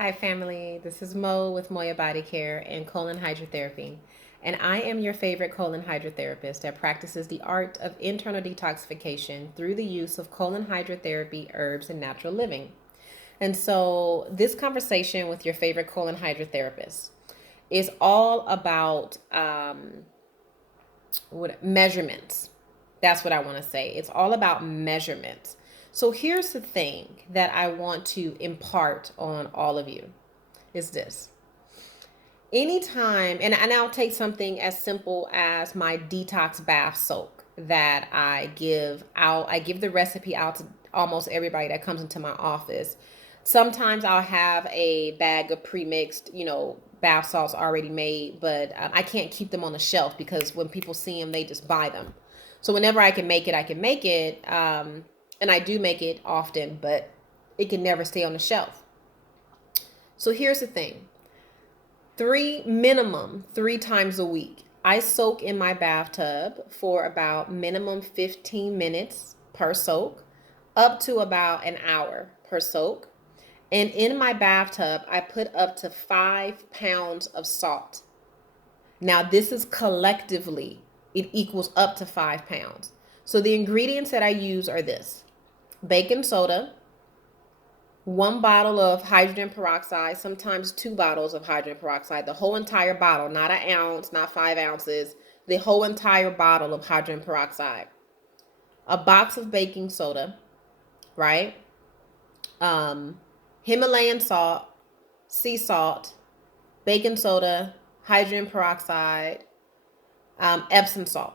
Hi, family. This is Mo with Moya Body Care and Colon Hydrotherapy. And I am your favorite colon hydrotherapist that practices the art of internal detoxification through the use of colon hydrotherapy, herbs, and natural living. And so, this conversation with your favorite colon hydrotherapist is all about measurements. That's what I want to say. It's all about measurements. So here's the thing that I want to impart on all of you is this. Anytime, and I'll take something as simple as my detox bath soak that I give out. I give the recipe out to almost everybody that comes into my office. Sometimes I'll have a bag of pre-mixed, bath salts already made, but I can't keep them on the shelf because when people see them, they just buy them. So whenever I can make it, I can make it. And I do make it often, but it can never stay on the shelf. So here's the thing. Minimum 3 times a week, I soak in my bathtub for about minimum 15 minutes per soak, up to about an hour per soak. And in my bathtub, I put up to 5 pounds of salt. Now, this is collectively, it equals up to 5 pounds. So the ingredients that I use are this: baking soda, 1 bottle of hydrogen peroxide, sometimes 2 bottles of hydrogen peroxide, the whole entire bottle, not an ounce, not 5 ounces, the whole entire bottle of hydrogen peroxide, a box of baking soda, right? Himalayan salt, sea salt, baking soda, hydrogen peroxide, Epsom salt.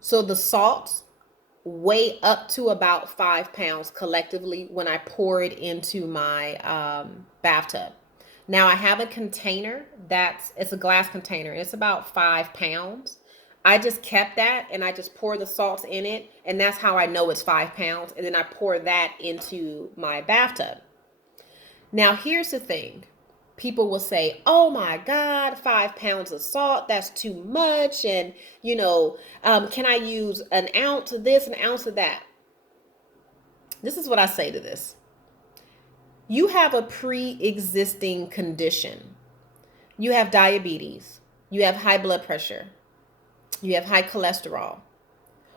So the salts weigh up to about 5 pounds collectively when I pour it into my bathtub. Now I have a container it's a glass container. It's about 5 pounds. I just kept that and I just pour the salts in it, and that's how I know it's 5 pounds. And then I pour that into my bathtub. Now here's the thing. People will say, oh my God, 5 pounds of salt, that's too much. And, can I use an ounce of this, an ounce of that? This is what I say to this. You have a pre-existing condition. You have diabetes. You have high blood pressure. You have high cholesterol.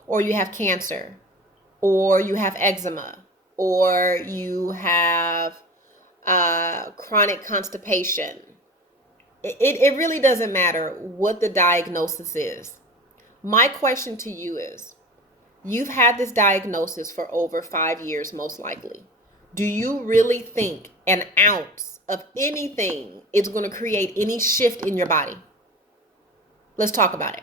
Or you have cancer. Or you have eczema. Or you have chronic constipation. It really doesn't matter what the diagnosis is. My question to you is, you've had this diagnosis for over 5 years, most likely. Do you really think an ounce of anything is going to create any shift in your body? Let's talk about it.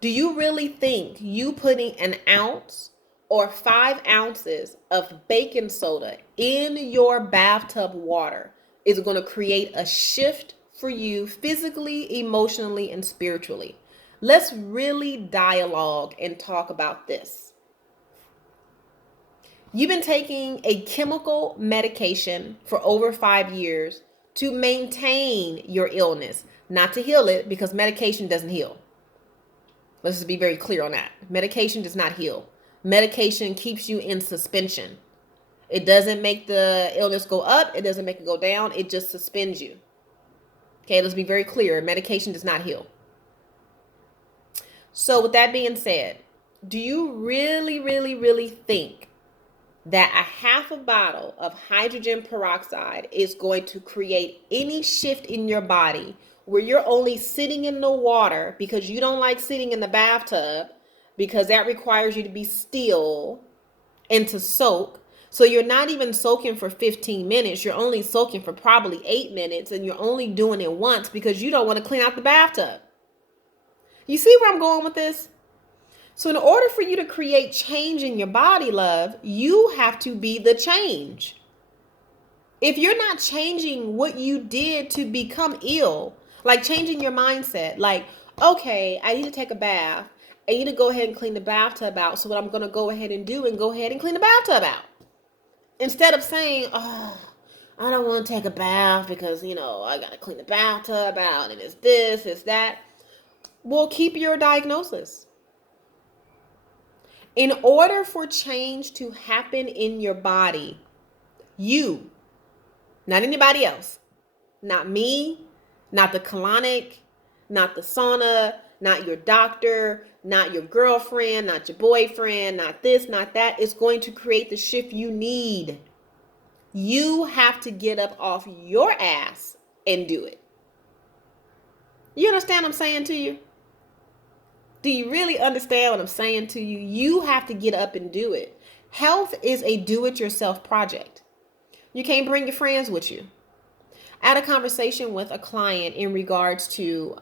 Do you really think you putting an ounce or 5 ounces of baking soda in your bathtub water is going to create a shift for you physically, emotionally, and spiritually? Let's really dialogue and talk about this. You've been taking a chemical medication for over 5 years to maintain your illness, not to heal it, because medication doesn't heal. Let's just be very clear on that. Medication does not heal. Medication keeps you in suspension. It doesn't make the illness go up. It doesn't make it go down. It just suspends you. Okay, let's be very clear. Medication does not heal. So with that being said, do you really, really, really think that a half a bottle of hydrogen peroxide is going to create any shift in your body where you're only sitting in the water because you don't like sitting in the bathtub, because that requires you to be still and to soak? So you're not even soaking for 15 minutes. You're only soaking for probably 8 minutes, and you're only doing it once because you don't want to clean out the bathtub. You see where I'm going with this? So in order for you to create change in your body, love, you have to be the change. If you're not changing what you did to become ill, like changing your mindset, like, okay, I need to take a bath. I need to go ahead and clean the bathtub out. So what I'm going to go ahead and do and go ahead and clean the bathtub out. Instead of saying, oh, I don't want to take a bath because, I got to clean the bathtub out and it's this, it's that. Well, keep your diagnosis. In order for change to happen in your body, you, Not anybody else. Not me, not the colonic, not the sauna, not your doctor, not your girlfriend, not your boyfriend, not this, not that. It's going to create the shift you need. You have to get up off your ass and do it. You understand what I'm saying to you? Do you really understand what I'm saying to you? You have to get up and do it. Health is a do-it-yourself project. You can't bring your friends with you. I had a conversation with a client in regards to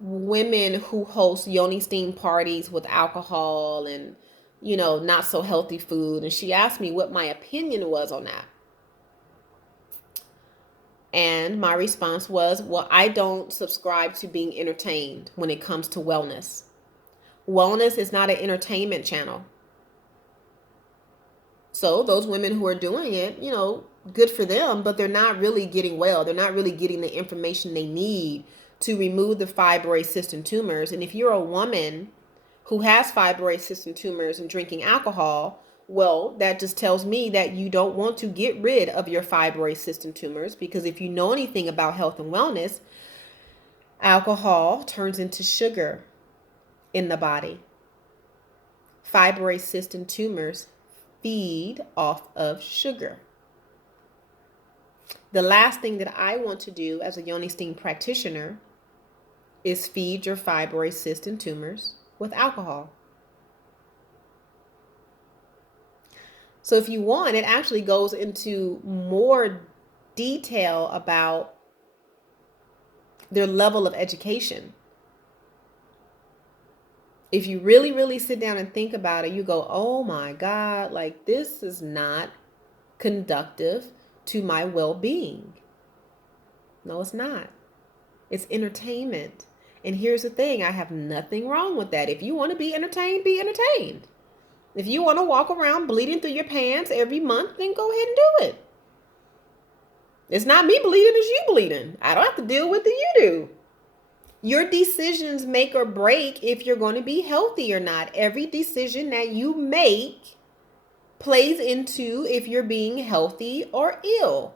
women who host yoni steam parties with alcohol and, not so healthy food. And she asked me what my opinion was on that. And my response was, well, I don't subscribe to being entertained when it comes to wellness. Wellness is not an entertainment channel. So those women who are doing it, good for them, but they're not really getting well. They're not really getting the information they need to remove the fibroid cyst and tumors. And if you're a woman who has fibroid cyst and tumors and drinking alcohol, well, that just tells me that you don't want to get rid of your fibroid cyst and tumors, because if you know anything about health and wellness, alcohol turns into sugar in the body. Fibroid cyst and tumors feed off of sugar. The last thing that I want to do as a yoni steam practitioner is feed your fibroid cyst and tumors with alcohol. So if you want, it actually goes into more detail about their level of education. If you really, really sit down and think about it, you go, oh my God, like this is not conducive to my well-being. No, it's not. It's entertainment. And here's the thing, I have nothing wrong with that. If you want to be entertained, be entertained. If you want to walk around bleeding through your pants every month, then go ahead and do it. It's not me bleeding, it's you bleeding. I don't have to deal with it, you do. Your decisions make or break if you're going to be healthy or not. Every decision that you make plays into if you're being healthy or ill.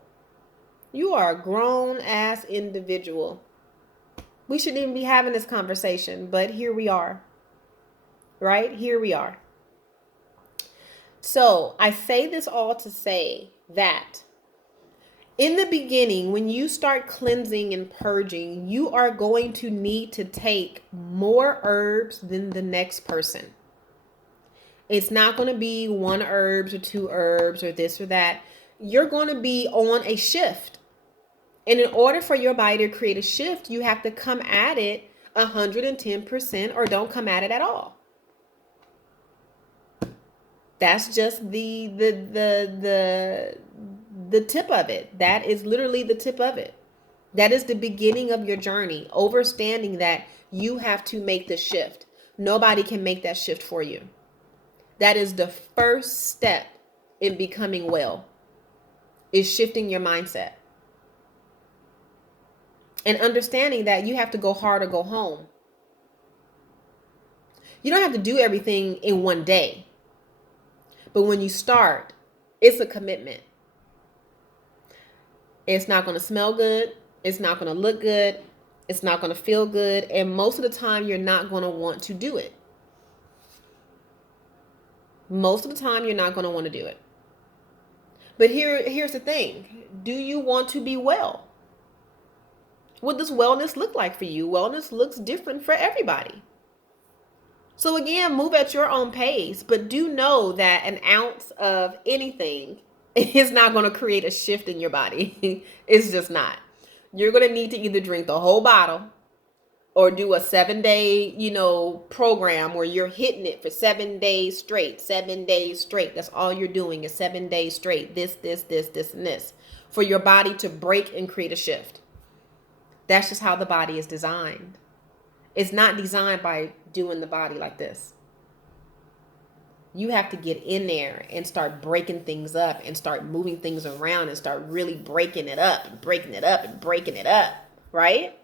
You are a grown-ass individual. We shouldn't even be having this conversation, but here we are. Right? Here we are. So I say this all to say that in the beginning, when you start cleansing and purging, you are going to need to take more herbs than the next person. It's not going to be 1 herb or 2 herbs or this or that. You're going to be on a shift. And in order for your body to create a shift, you have to come at it 110% or don't come at it at all. That's just the tip of it. That is literally the tip of it. That is the beginning of your journey. Understanding that you have to make the shift. Nobody can make that shift for you. That is the first step in becoming well, is shifting your mindset. And understanding that you have to go hard or go home. You don't have to do everything in one day. But when you start, it's a commitment. It's not going to smell good. It's not going to look good. It's not going to feel good. And most of the time, you're not going to want to do it. Most of the time, you're not going to want to do it. But here's the thing. Do you want to be well? What does wellness look like for you? Wellness looks different for everybody. So again, move at your own pace, but do know that an ounce of anything is not going to create a shift in your body. It's just not. You're going to need to either drink the whole bottle or do a 7-day, program where you're hitting it for 7 days straight, 7 days straight. That's all you're doing is 7 days straight. This, and this for your body to break and create a shift. That's just how the body is designed. It's not designed by doing the body like this. You have to get in there and start breaking things up and start moving things around and start really breaking it up and breaking it up and breaking it up, right?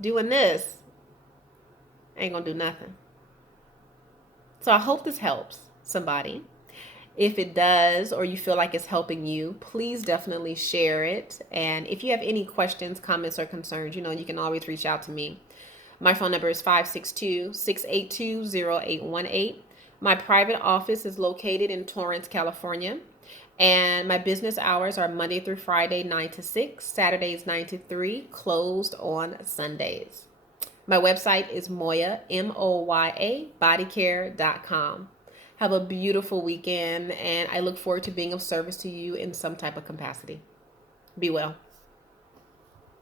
Doing this ain't gonna do nothing. So I hope this helps somebody. If it does, or you feel like it's helping you, please definitely share it. And if you have any questions, comments, or concerns, you can always reach out to me. My phone number is 562-682-0818. My private office is located in Torrance, California. And my business hours are Monday through Friday, 9 to 6, Saturdays, 9 to 3, closed on Sundays. My website is Moya, MOYA, bodycare.com. Have a beautiful weekend, and I look forward to being of service to you in some type of capacity. Be well.